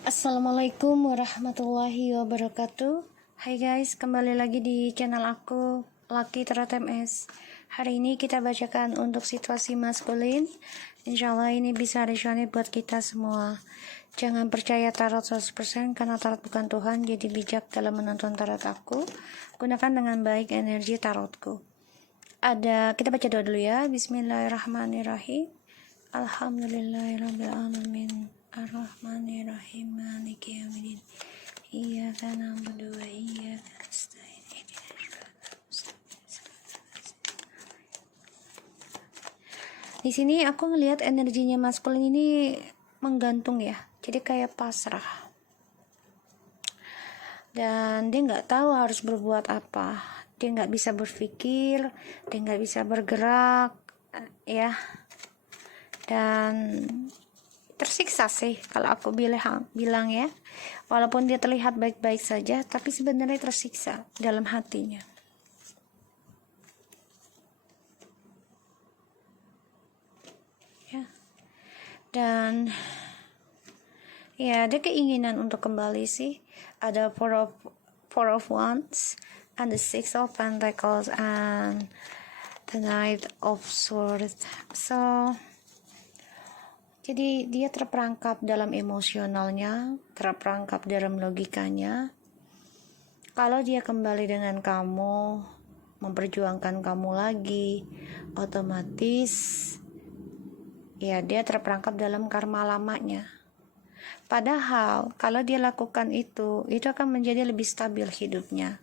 Assalamualaikum warahmatullahi wabarakatuh. Hai guys, kembali lagi di channel aku, Lucky Tarot MS. Hari ini kita bacakan untuk situasi maskulin. Insya Allah ini bisa resonate buat kita semua. Jangan percaya tarot 100% karena tarot bukan Tuhan. Jadi bijak dalam menonton tarot aku. Gunakan dengan baik energi tarotku. Kita baca doa dulu ya. Bismillahirrahmanirrahim. Alhamdulillahirrabbilalamin. Ar-Rahmanir-Rahim. Maliki yaumiddin. Iyyaka na'budu wa iyyaka nasta'in. Di sini aku ngelihat energinya maskulin ini menggantung ya. Jadi kayak pasrah. Dan dia nggak tahu harus berbuat apa. Dia nggak bisa berpikir, dia nggak bisa bergerak, ya. Dan tersiksa sih kalau aku bilang ya, walaupun dia terlihat baik-baik saja tapi sebenarnya tersiksa dalam hatinya ya. Dan ya ada keinginan untuk kembali sih. Ada four of wands and the six of pentacles and the knight of swords. So jadi dia terperangkap dalam emosionalnya, terperangkap dalam logikanya. Kalau dia kembali dengan kamu, memperjuangkan kamu lagi, otomatis ya dia terperangkap dalam karma lamanya. Padahal kalau dia lakukan itu akan menjadi lebih stabil hidupnya.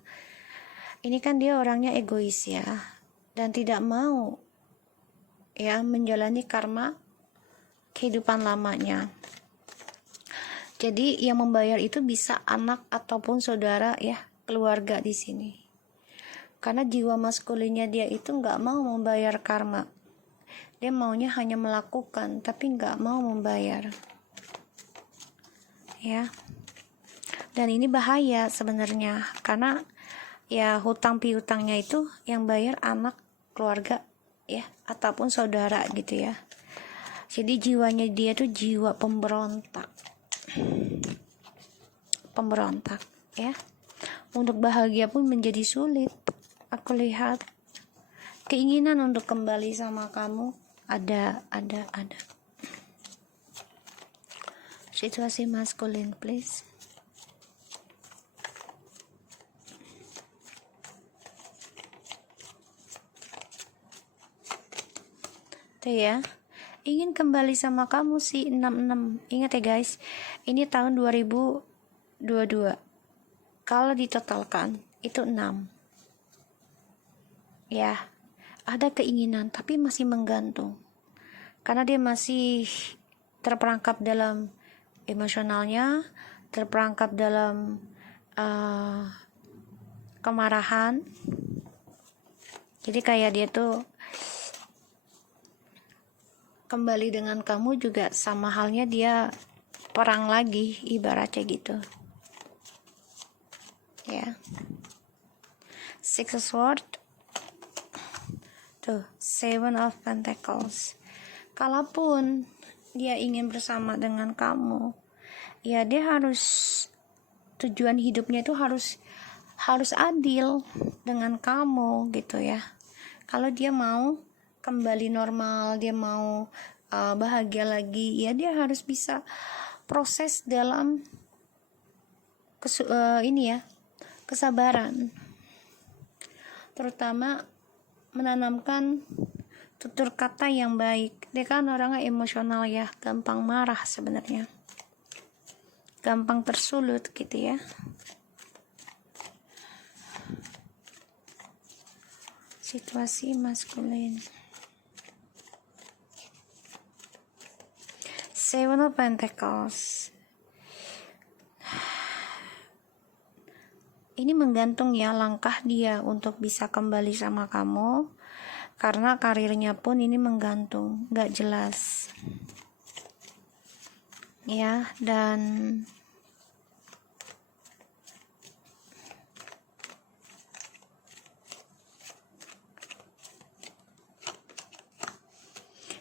Ini kan dia orangnya egois ya, dan tidak mau ya menjalani karma kehidupan lamanya. Jadi yang membayar itu bisa anak ataupun saudara ya, keluarga di sini. Karena jiwa maskulinnya dia itu nggak mau membayar karma. Dia maunya hanya melakukan, tapi nggak mau membayar. Ya. Dan ini bahaya sebenarnya, karena ya hutang piutangnya itu yang bayar anak, keluarga ya, ataupun saudara gitu ya. Jadi jiwanya dia tuh jiwa pemberontak ya. Untuk bahagia pun menjadi sulit. Aku lihat keinginan untuk kembali sama kamu ada. Situasi maskulin please. Tuh ya, ingin kembali sama kamu sih 66. Ingat ya guys, ini tahun 2022. Kalau ditotalkan itu 6. Ya, ada keinginan tapi masih menggantung. Karena dia masih terperangkap dalam emosionalnya, terperangkap dalam kemarahan. Jadi kayak dia tuh kembali dengan kamu juga sama halnya dia perang lagi, ibaratnya gitu ya. Six of Swords, tuh Seven of Pentacles. Kalaupun dia ingin bersama dengan kamu, ya dia harus, tujuan hidupnya itu harus adil dengan kamu gitu ya. Kalau dia mau kembali normal, dia mau bahagia lagi, ya dia harus bisa proses dalam kesabaran, terutama menanamkan tutur kata yang baik. Dia kan orangnya emosional ya, gampang marah sebenarnya, gampang tersulut gitu ya. Situasi maskulin. Seven of Pentacles. Ini menggantung ya langkah dia untuk bisa kembali sama kamu, karena karirnya pun ini menggantung, gak jelas ya. Dan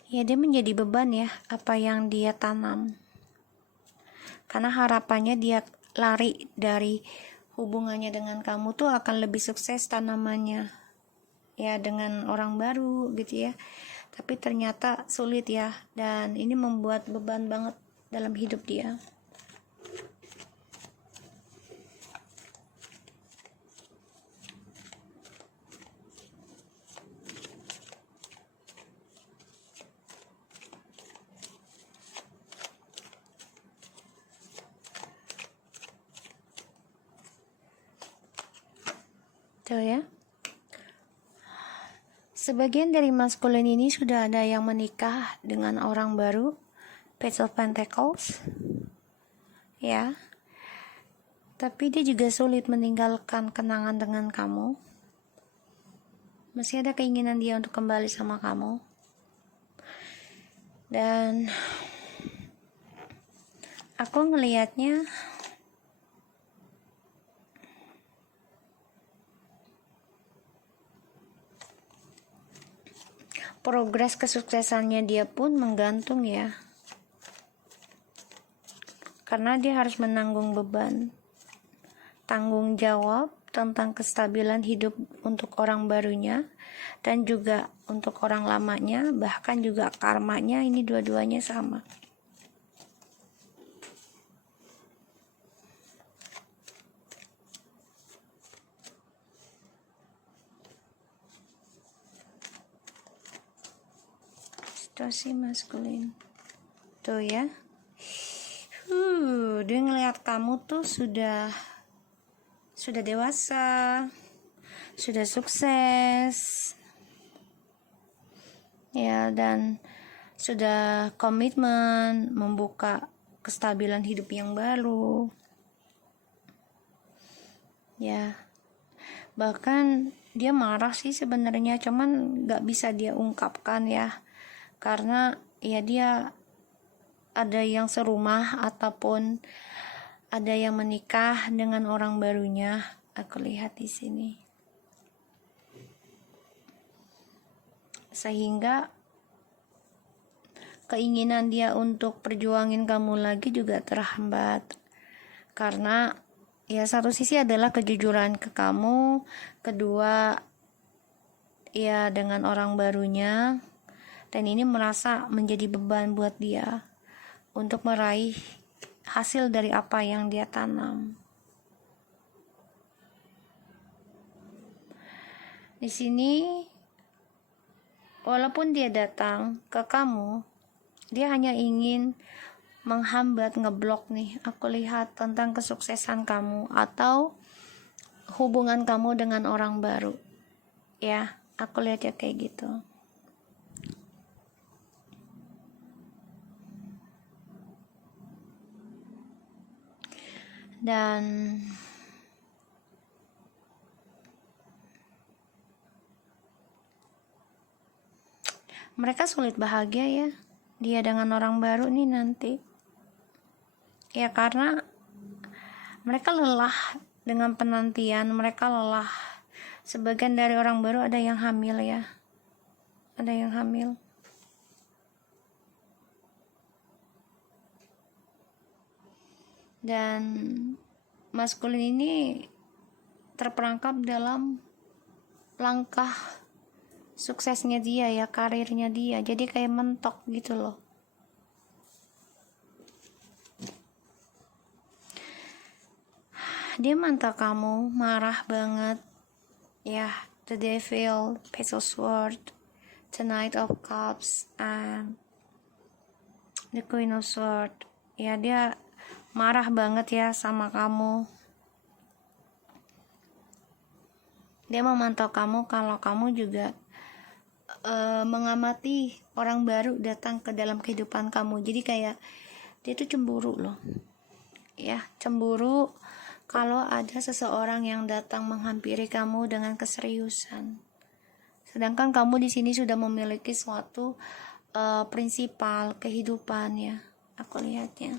ya dia menjadi beban ya apa yang dia tanam. karena harapannya dia lari dari hubungannya dengan kamu tuh akan lebih sukses tanamannya ya dengan orang baru gitu ya. Tapi ternyata sulit ya, dan ini membuat beban banget dalam hidup dia. Tuh ya. Sebagian dari maskulin ini sudah ada yang menikah dengan orang baru, Page of Pentacles. Ya. Tapi dia juga sulit meninggalkan kenangan dengan kamu. Masih ada keinginan dia untuk kembali sama kamu. Dan aku ngelihatnya progres kesuksesannya dia pun menggantung ya, karena dia harus menanggung beban tanggung jawab tentang kestabilan hidup untuk orang barunya dan juga untuk orang lamanya, bahkan juga karmanya. Ini dua-duanya sama. Situasi maskulin tuh ya. Dia ngelihat kamu tuh sudah dewasa, sudah sukses ya, dan sudah komitmen membuka kestabilan hidup yang baru ya. Bahkan dia marah sih sebenarnya, cuman gak bisa dia ungkapkan ya, karena ya dia ada yang serumah ataupun ada yang menikah dengan orang barunya. Aku lihat di sini, sehingga keinginan dia untuk perjuangin kamu lagi juga terhambat, karena ya satu sisi adalah kejujuran ke kamu, kedua ya dengan orang barunya, dan ini merasa menjadi beban buat dia untuk meraih hasil dari apa yang dia tanam. Di sini walaupun dia datang ke kamu, dia hanya ingin menghambat, ngeblok nih. Aku lihat tentang kesuksesan kamu atau hubungan kamu dengan orang baru. Ya, aku lihat ya kayak gitu. Dan mereka sulit bahagia ya, dia dengan orang baru nih nanti. Ya karena mereka lelah dengan penantian, mereka lelah. Sebagian dari orang baru ada yang hamil ya. Ada yang hamil. Dan maskulin ini terperangkap dalam langkah suksesnya dia ya, karirnya dia. Jadi kayak mentok gitu loh. Dia mantap kamu, marah banget ya. The Devil, Page of Swords, the Knight of Cups, and the Queen of Swords. Ya dia marah banget ya sama kamu. Dia memantau kamu kalau kamu juga mengamati orang baru datang ke dalam kehidupan kamu. Jadi kayak dia tuh cemburu loh. Ya, cemburu kalau ada seseorang yang datang menghampiri kamu dengan keseriusan. Sedangkan kamu di sini sudah memiliki suatu prinsipal kehidupan ya. Aku lihatnya.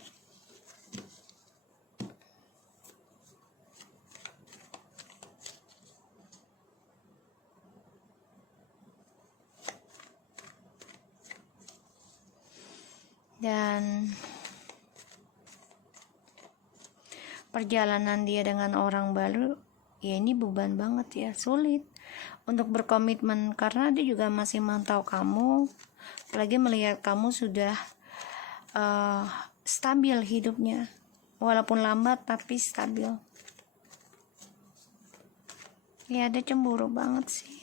Dan perjalanan dia dengan orang baru, ya ini beban banget ya, sulit untuk berkomitmen karena dia juga masih mantau kamu, apalagi melihat kamu sudah stabil hidupnya, walaupun lambat tapi stabil. Ya dia cemburu banget sih.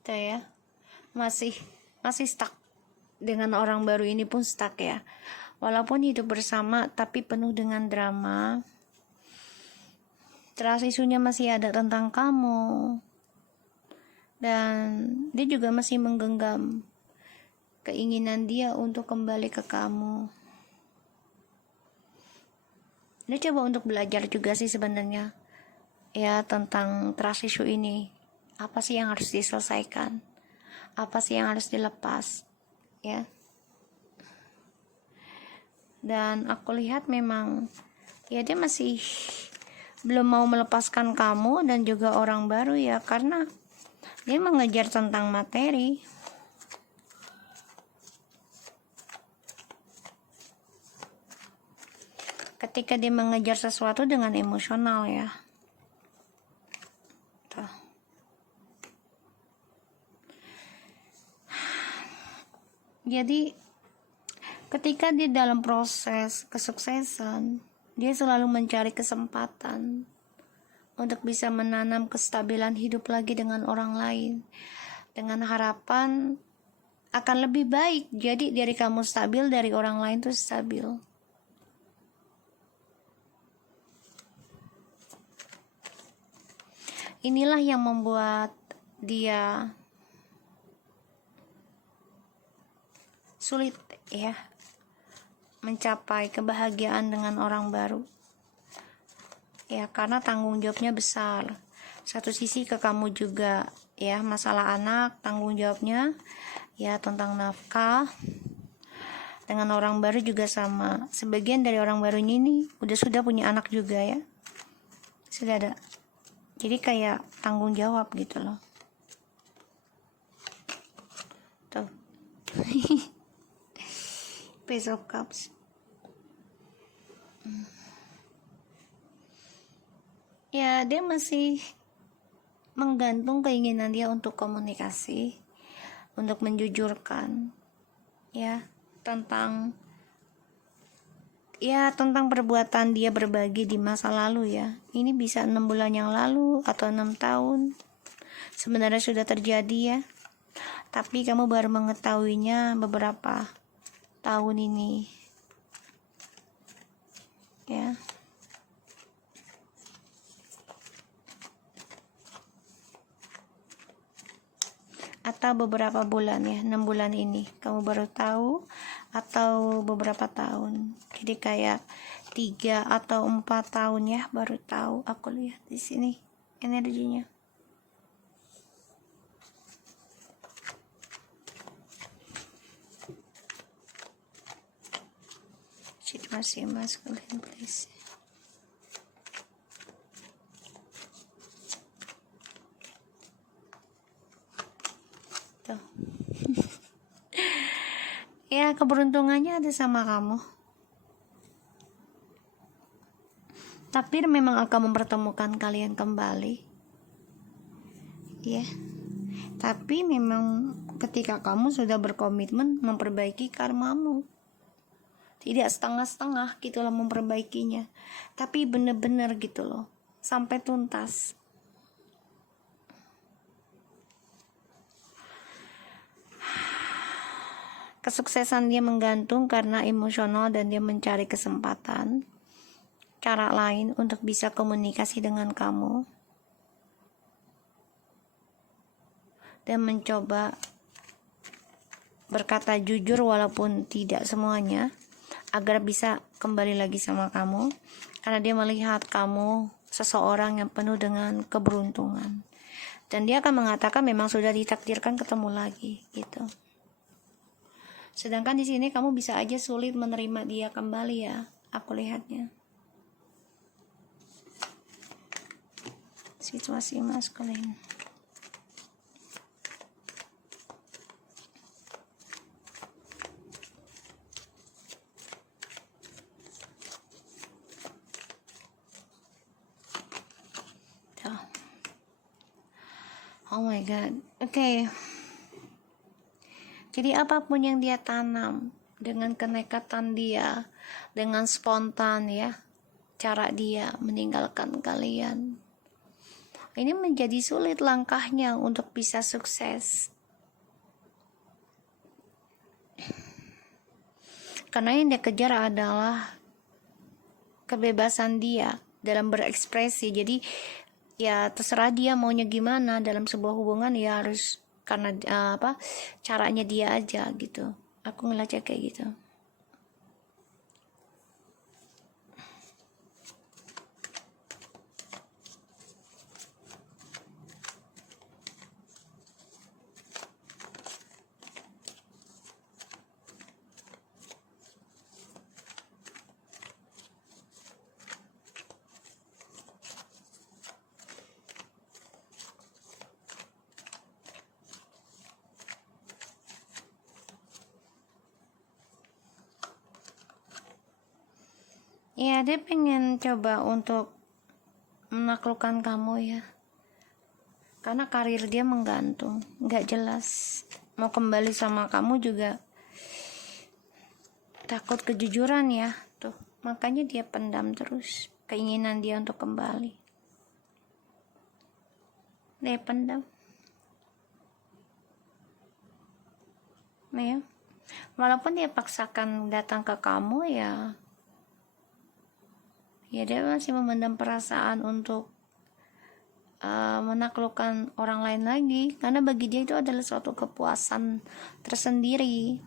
Tuh ya, masih stuck dengan orang baru ini pun stuck ya. Walaupun hidup bersama tapi penuh dengan drama. Trust isunya masih ada tentang kamu. Dan dia juga masih menggenggam keinginan dia untuk kembali ke kamu. Dia coba untuk belajar juga sih sebenarnya ya tentang trust issue ini. Apa sih yang harus diselesaikan? Apa sih yang harus dilepas? Ya. Dan aku lihat memang ya dia masih belum mau melepaskan kamu dan juga orang baru ya, karena dia mengejar tentang materi. Ketika dia mengejar sesuatu dengan emosional ya. Tuh. Jadi ketika dia dalam proses kesuksesan, dia selalu mencari kesempatan untuk bisa menanam kestabilan hidup lagi dengan orang lain, dengan harapan akan lebih baik. Jadi dari kamu stabil, dari orang lain tuh stabil. Inilah yang membuat dia sulit ya mencapai kebahagiaan dengan orang baru. Ya karena tanggung jawabnya besar. Satu sisi ke kamu juga ya, masalah anak, tanggung jawabnya ya tentang nafkah. Dengan orang baru juga sama. Sebagian dari orang baru ini sudah punya anak juga ya. Sudah ada. Jadi kayak tanggung jawab gitu loh. Tuh. Page of Cups. Ya dia masih menggantung keinginan dia untuk komunikasi, untuk menjujurkan ya tentang perbuatan dia berbagi di masa lalu ya. Ini bisa 6 bulan yang lalu atau 6 tahun sebenarnya sudah terjadi ya, tapi kamu baru mengetahuinya beberapa tahun ini ya. Atau beberapa bulan ya, 6 bulan ini kamu baru tahu, atau beberapa tahun. Jadi kayak 3 atau 4 tahun ya baru tahu. Aku lihat di sini energinya. Situasi masculine please. Tuh. Ya keberuntungannya ada sama kamu, tapi memang akan mempertemukan kalian kembali ya. Tapi memang ketika kamu sudah berkomitmen memperbaiki karmamu, tidak setengah-setengah gitu loh memperbaikinya, tapi bener-bener gitu loh sampai tuntas. Kesuksesan dia menggantung karena emosional dan dia mencari kesempatan, cara lain untuk bisa komunikasi dengan kamu dan mencoba berkata jujur walaupun tidak semuanya agar bisa kembali lagi sama kamu, karena dia melihat kamu seseorang yang penuh dengan keberuntungan dan dia akan mengatakan memang sudah ditakdirkan ketemu lagi gitu. Sedangkan di sini kamu bisa aja sulit menerima dia kembali ya, aku lihatnya. Situasi maskulin. Oh my god. Oke. Jadi apapun yang dia tanam, dengan kenekatan dia, dengan spontan ya, cara dia meninggalkan kalian, ini menjadi sulit langkahnya untuk bisa sukses. Karena yang dia kejar adalah kebebasan dia dalam berekspresi. Jadi ya terserah dia maunya gimana dalam sebuah hubungan, ya harus karena caranya dia aja gitu. Aku ngeliatnya kayak gitu. Ya dia pengen coba untuk menaklukkan kamu ya, karena karir dia menggantung, nggak jelas mau kembali sama kamu juga takut kejujuran ya tuh, makanya dia pendam terus keinginan dia untuk kembali, dia pendam ya. Walaupun dia paksakan datang ke kamu ya dia masih memendam perasaan untuk menaklukkan orang lain lagi, karena bagi dia itu adalah suatu kepuasan tersendiri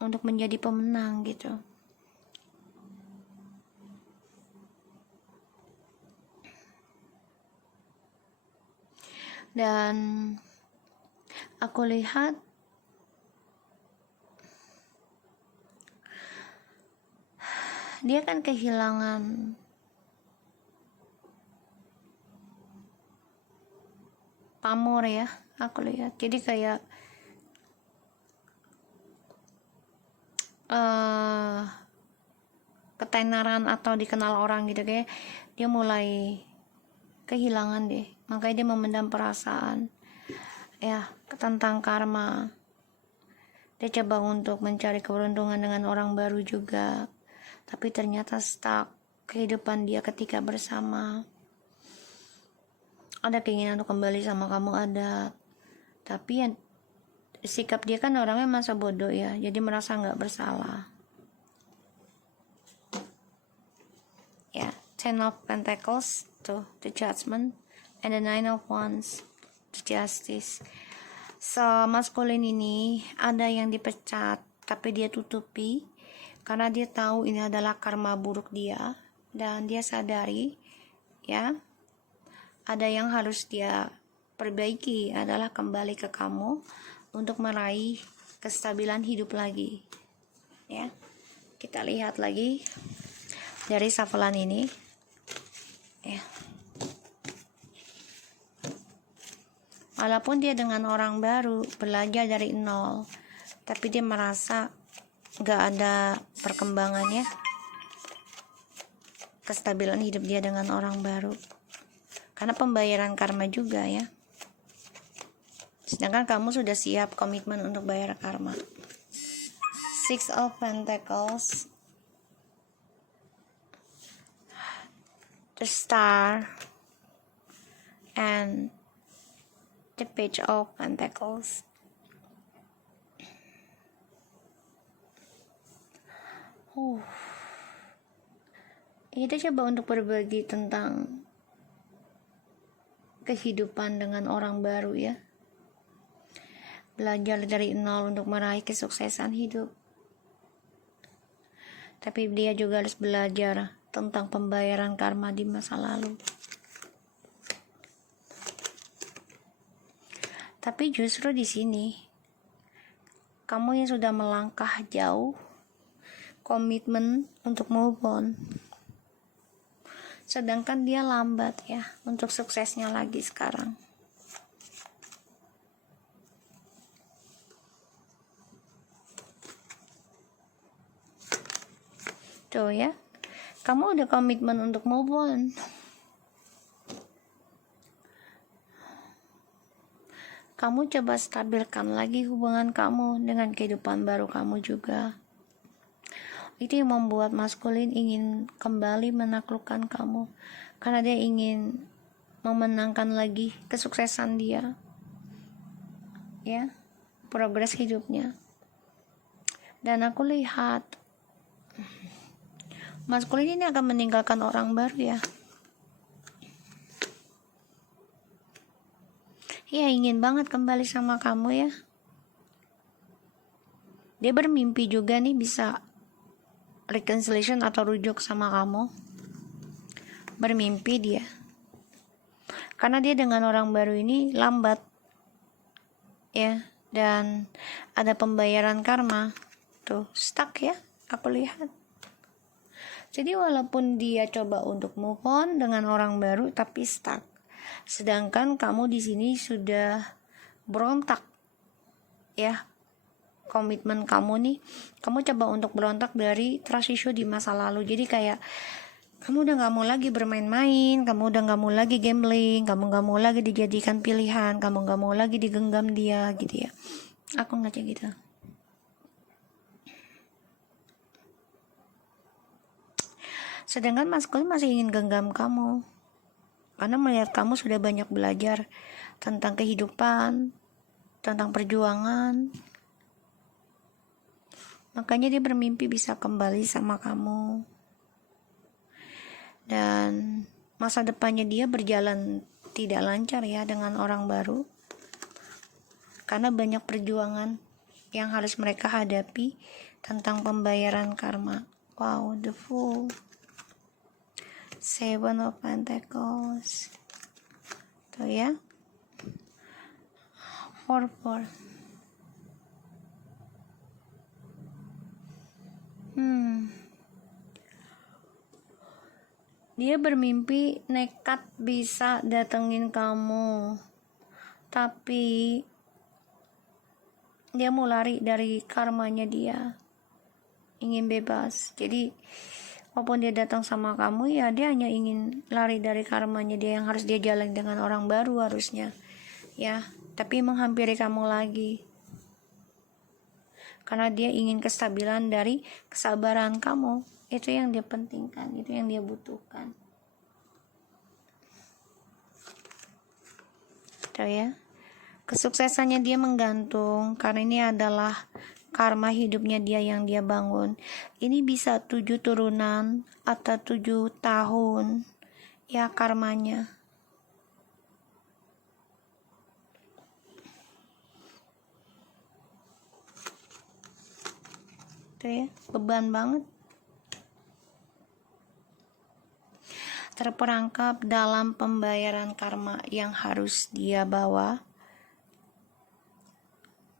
untuk menjadi pemenang gitu. Dan aku lihat dia kan kehilangan pamor ya, aku lihat. Jadi kayak ketenaran atau dikenal orang gitu, kayak dia mulai kehilangan deh, makanya dia memendam perasaan ya tentang karma. Dia coba untuk mencari keberuntungan dengan orang baru juga, tapi ternyata stuck kehidupan dia ketika bersama. Ada keinginan untuk kembali sama kamu, ada, tapi yang sikap dia kan orangnya masa bodoh ya, jadi merasa nggak bersalah ya. Ten of Pentacles tuh, the Judgment, and the Nine of Wands, the Justice. So maskulin ini ada yang dipecat tapi dia tutupi karena dia tahu ini adalah karma buruk dia, dan dia sadari ya ada yang harus dia perbaiki, adalah kembali ke kamu untuk meraih kestabilan hidup lagi ya. Kita lihat lagi dari shufflean ini ya. Walaupun dia dengan orang baru, belajar dari nol, tapi dia merasa gak ada perkembangannya, kestabilan hidup dia dengan orang baru, karena pembayaran karma juga ya. Sedangkan kamu sudah siap komitmen untuk bayar karma. Six of Pentacles, the Star, and the Page of Pentacles. Kita coba untuk berbagi tentang kehidupan dengan orang baru ya. Belajar dari nol untuk meraih kesuksesan hidup. Tapi dia juga harus belajar tentang pembayaran karma di masa lalu. Tapi justru di sini kamu yang sudah melangkah jauh, komitmen untuk move on, sedangkan dia lambat ya untuk suksesnya lagi sekarang. Tuh ya, kamu udah komitmen untuk move on, kamu coba stabilkan lagi hubungan kamu dengan kehidupan baru kamu juga. Itu yang membuat maskulin ingin kembali menaklukkan kamu, karena dia ingin memenangkan lagi kesuksesan dia, ya, progres hidupnya. Dan aku lihat maskulin ini akan meninggalkan orang baru, ya. Ya, ingin banget kembali sama kamu, ya. Dia bermimpi juga nih bisa reconciliation atau rujuk sama kamu. Bermimpi dia. Karena dia dengan orang baru ini lambat, ya. Dan ada pembayaran karma. Tuh, stuck ya, aku lihat. Jadi walaupun dia coba untuk move on dengan orang baru, tapi stuck. Sedangkan kamu di sini sudah berontak, ya. Komitmen kamu nih, kamu coba untuk berontak dari trust issue di masa lalu. Jadi kayak kamu udah gak mau lagi bermain-main, kamu udah gak mau lagi gambling, kamu gak mau lagi dijadikan pilihan, kamu gak mau lagi digenggam dia, gitu ya. Aku ngecek gitu. Sedangkan maskulin masih ingin genggam kamu, karena melihat kamu sudah banyak belajar tentang kehidupan, tentang perjuangan. Makanya dia bermimpi bisa kembali sama kamu. Dan masa depannya dia berjalan tidak lancar, ya, dengan orang baru. Karena banyak perjuangan yang harus mereka hadapi tentang pembayaran karma. Wow, the Fool. Seven of Pentacles. Tuh ya. 4-4. Dia bermimpi nekat bisa datengin kamu. Tapi dia mau lari dari karmanya dia. Ingin bebas. Jadi walaupun dia datang sama kamu, ya dia hanya ingin lari dari karmanya dia yang harus dia jalan dengan orang baru harusnya, ya. Tapi menghampiri kamu lagi, karena dia ingin kestabilan dari kesabaran kamu. Itu yang dia pentingkan, itu yang dia butuhkan. Tuh ya, kesuksesannya dia menggantung, karena ini adalah karma hidupnya dia yang dia bangun. Ini bisa 7 turunan atau 7 tahun, ya, karmanya. Tuh ya, beban banget. Terperangkap dalam pembayaran karma yang harus dia bawa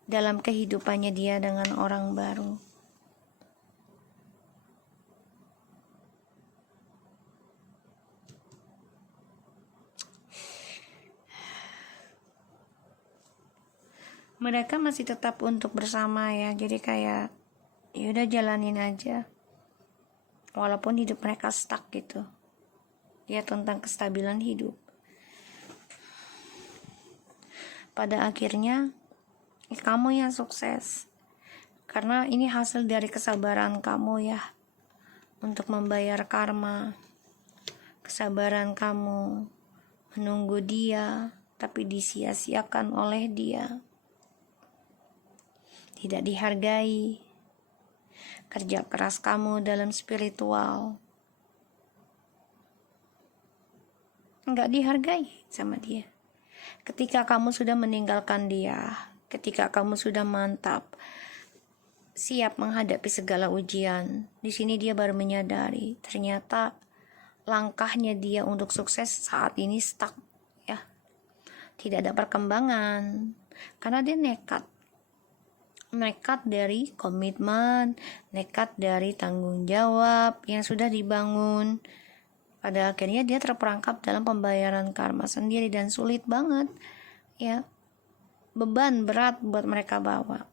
dalam kehidupannya dia dengan orang baru. Mereka masih tetap untuk bersama, ya. Jadi kayak ya udah jalanin aja. Walaupun hidup mereka stuck gitu. Ya, tentang kestabilan hidup. Pada akhirnya kamu yang sukses. Karena ini hasil dari kesabaran kamu, ya, untuk membayar karma. Kesabaran kamu menunggu dia, tapi disia-siakan oleh dia. Tidak dihargai. Kerja keras kamu dalam spiritual enggak dihargai sama dia. Ketika kamu sudah meninggalkan dia, ketika kamu sudah mantap, siap menghadapi segala ujian, di sini dia baru menyadari ternyata langkahnya dia untuk sukses saat ini stuck, ya. Tidak ada perkembangan karena dia nekat dari komitmen, nekat dari tanggung jawab yang sudah dibangun. Pada akhirnya dia terperangkap dalam pembayaran karma sendiri dan sulit banget, ya. Beban berat buat mereka bawa.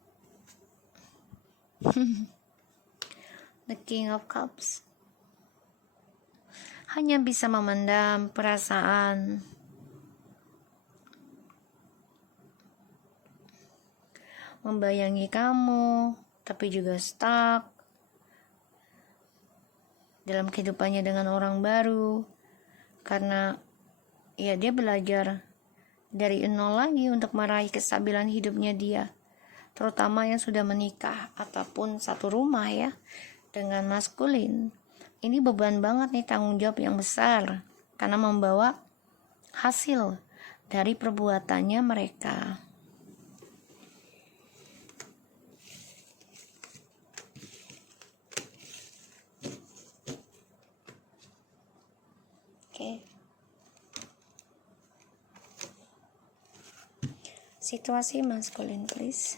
The King of Cups hanya bisa memendam perasaan membayangi kamu, tapi juga stuck dalam kehidupannya dengan orang baru, karena ya dia belajar dari nol lagi untuk meraih kestabilan hidupnya dia, terutama yang sudah menikah ataupun satu rumah ya dengan maskulin. Ini beban banget nih, tanggung jawab yang besar karena membawa hasil dari perbuatannya mereka. Oke. Situasi maskulin, please.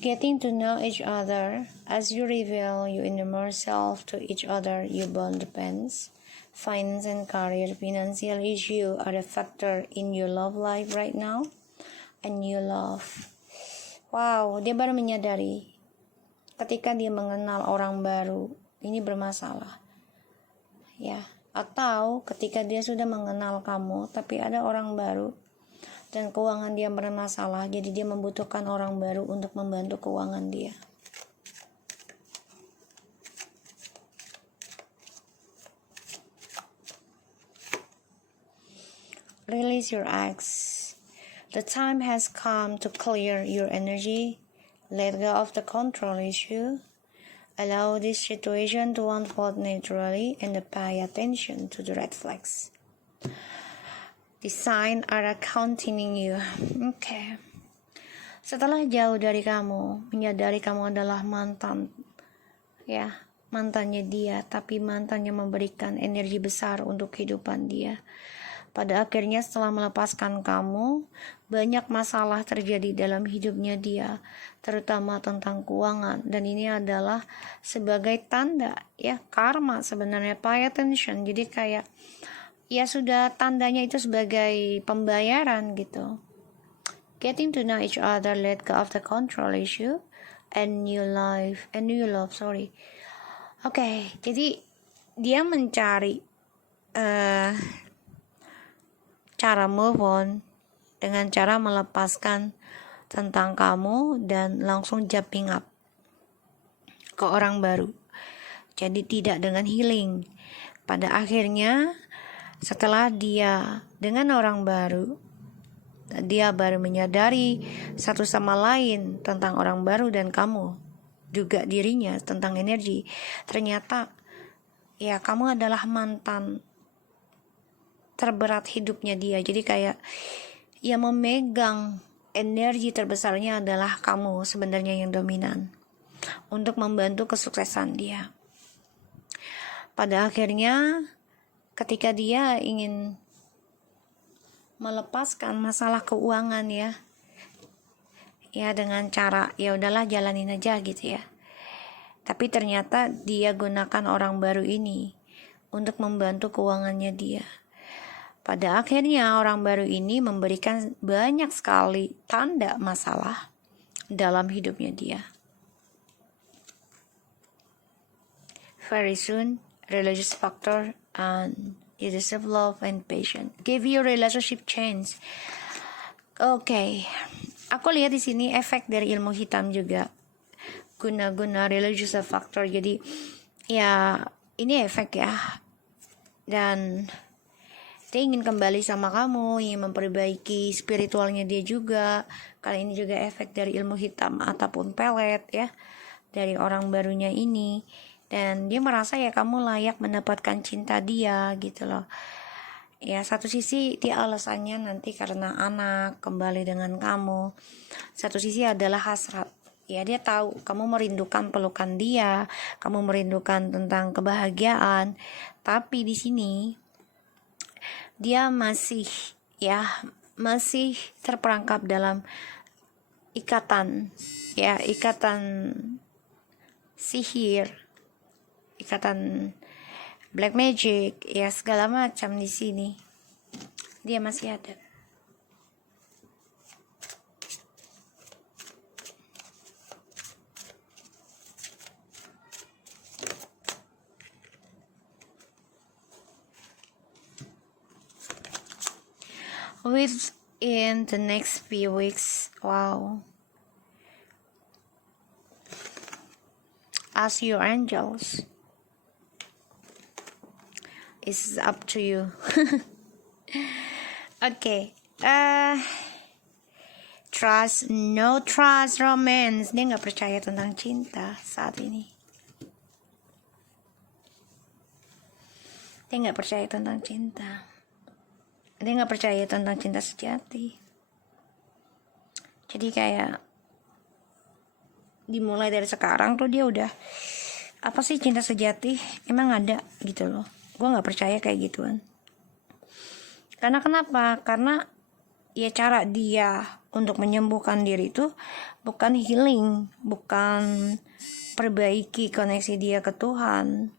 Getting to know each other. As you reveal your inner self to each other, your bond depends. Finance and career, financial issue are a factor in your love life right now. And you love. Wow, dia baru menyadari ketika dia mengenal orang baru ini bermasalah. Ya, atau ketika dia sudah mengenal kamu tapi ada orang baru dan keuangan dia bermasalah, jadi dia membutuhkan orang baru untuk membantu keuangan dia. Release your ex. The time has come to clear your energy. Let go of the control issue. Allow this situation to unfold naturally and pay attention to the red flags. The signs are accompanying you. Okay. Setelah jauh dari kamu, menyadari kamu adalah mantan, ya, mantannya dia, tapi mantannya memberikan energi besar untuk kehidupan dia. Pada akhirnya setelah melepaskan kamu, banyak masalah terjadi dalam hidupnya dia, terutama tentang keuangan, dan ini adalah sebagai tanda, ya, karma sebenarnya. Pay attention, jadi kayak ya sudah tandanya itu sebagai pembayaran gitu. Getting to know each other, let go of the control issue, and new love. Oke, jadi dia mencari cara move on dengan cara melepaskan tentang kamu dan langsung jumping up ke orang baru. Jadi tidak dengan healing. Pada akhirnya setelah dia dengan orang baru, dia baru menyadari satu sama lain tentang orang baru dan kamu juga dirinya tentang energi. Ternyata ya kamu adalah mantan terberat hidupnya dia. Jadi kayak ya memegang energi terbesarnya adalah kamu sebenarnya yang dominan untuk membantu kesuksesan dia. Pada akhirnya ketika dia ingin melepaskan masalah keuangan ya dengan cara ya udahlah jalanin aja gitu ya. Tapi ternyata dia gunakan orang baru ini untuk membantu keuangannya dia. Pada akhirnya orang baru ini memberikan banyak sekali tanda masalah dalam hidupnya dia. Very soon, religious factor and you deserve love and patience. Give your relationship chance. Okay. Aku lihat di sini efek dari ilmu hitam juga. Guna-guna religious factor. Jadi ya ini efek ya. Dan dia ingin kembali sama kamu, ingin memperbaiki spiritualnya dia juga. Kali ini juga efek dari ilmu hitam ataupun pelet ya dari orang barunya ini. Dan dia merasa ya kamu layak mendapatkan cinta dia gitu loh. Ya satu sisi dia alasannya nanti karena anak kembali dengan kamu. Satu sisi adalah hasrat. Ya dia tahu kamu merindukan pelukan dia, kamu merindukan tentang kebahagiaan. Tapi di sini dia masih terperangkap dalam ikatan sihir, ikatan black magic, ya segala macam di sini. Dia masih ada. within the next few weeks. Wow. Ask your angels. It's up to you. Okay. No trust romance. Dia nggak percaya tentang cinta saat ini. Dia nggak percaya tentang cinta. Dia nggak percaya tentang cinta sejati. Jadi kayak dimulai dari sekarang tuh dia udah, apa sih cinta sejati? Emang ada gitu loh. Gue nggak percaya kayak gituan. Karena kenapa? Karena ya cara dia untuk menyembuhkan diri itu bukan healing, bukan perbaiki koneksi dia ke Tuhan,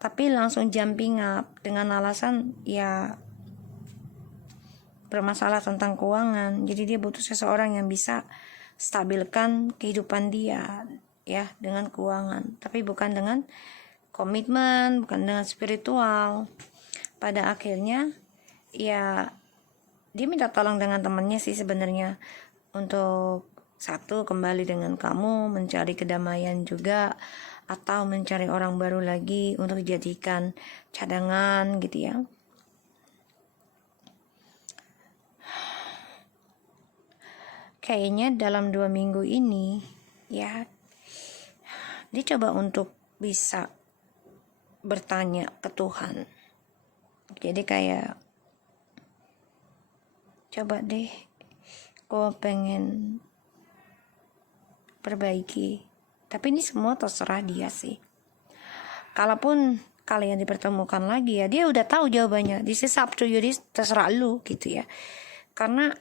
tapi langsung jumping up dengan alasan ya bermasalah tentang keuangan. Jadi dia butuh seseorang yang bisa stabilkan kehidupan dia ya dengan keuangan, tapi bukan dengan komitmen, bukan dengan spiritual. Pada akhirnya ya dia minta tolong dengan temannya sih sebenarnya untuk satu, kembali dengan kamu, mencari kedamaian juga, atau mencari orang baru lagi untuk dijadikan cadangan gitu ya. Kayaknya dalam 2 minggu ini ya dia coba untuk bisa bertanya ke Tuhan. Jadi kayak coba deh, gue pengen perbaiki. Tapi ini semua terserah dia sih. Kalaupun kalian dipertemukan lagi ya, dia udah tahu jawabannya. This is up to you, this terserah lu gitu ya. Karena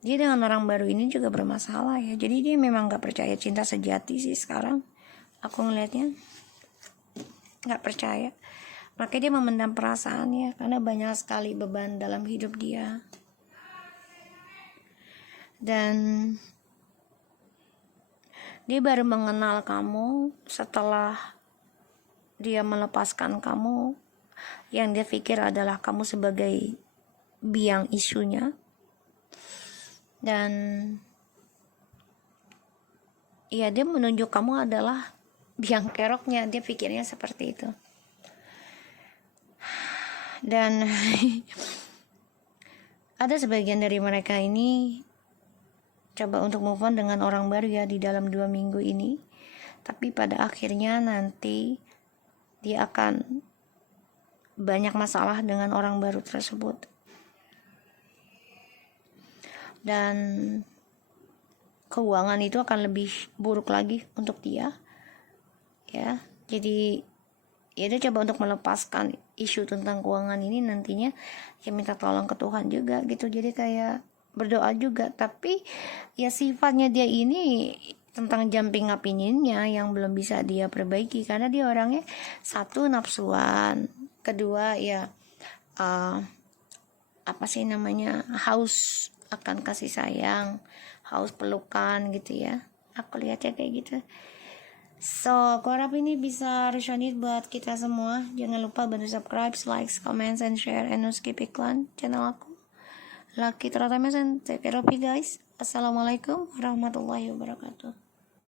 dia dengan orang baru ini juga bermasalah ya. Jadi dia memang gak percaya cinta sejati sih sekarang. Aku ngelihatnya gak percaya. Makanya dia memendam perasaannya karena banyak sekali beban dalam hidup dia. Dan dia baru mengenal kamu setelah dia melepaskan kamu yang dia pikir adalah kamu sebagai biang isunya. Dan ya dia menunjuk kamu adalah biang keroknya. Dia pikirnya seperti itu. Dan ada sebagian dari mereka ini coba untuk move on dengan orang baru ya di dalam 2 minggu ini. Tapi pada akhirnya nanti dia akan banyak masalah dengan orang baru tersebut. Dan keuangan itu akan lebih buruk lagi untuk dia. Ya, jadi ya dia coba untuk melepaskan isu tentang keuangan ini nantinya ya minta tolong ke Tuhan juga gitu. Jadi kayak berdoa juga, tapi ya sifatnya dia ini tentang jumping opinionnya yang belum bisa dia perbaiki karena dia orangnya satu nafsuan, kedua ya haus akan kasih sayang, haus pelukan gitu ya. Aku lihatnya kayak gitu. So, aku harap ini bisa resonate buat kita semua. Jangan lupa bantu subscribe, like, comment, and share, and no skip iklan channel aku. Lucky Teratames and take care of you guys. Assalamualaikum warahmatullahi wabarakatuh.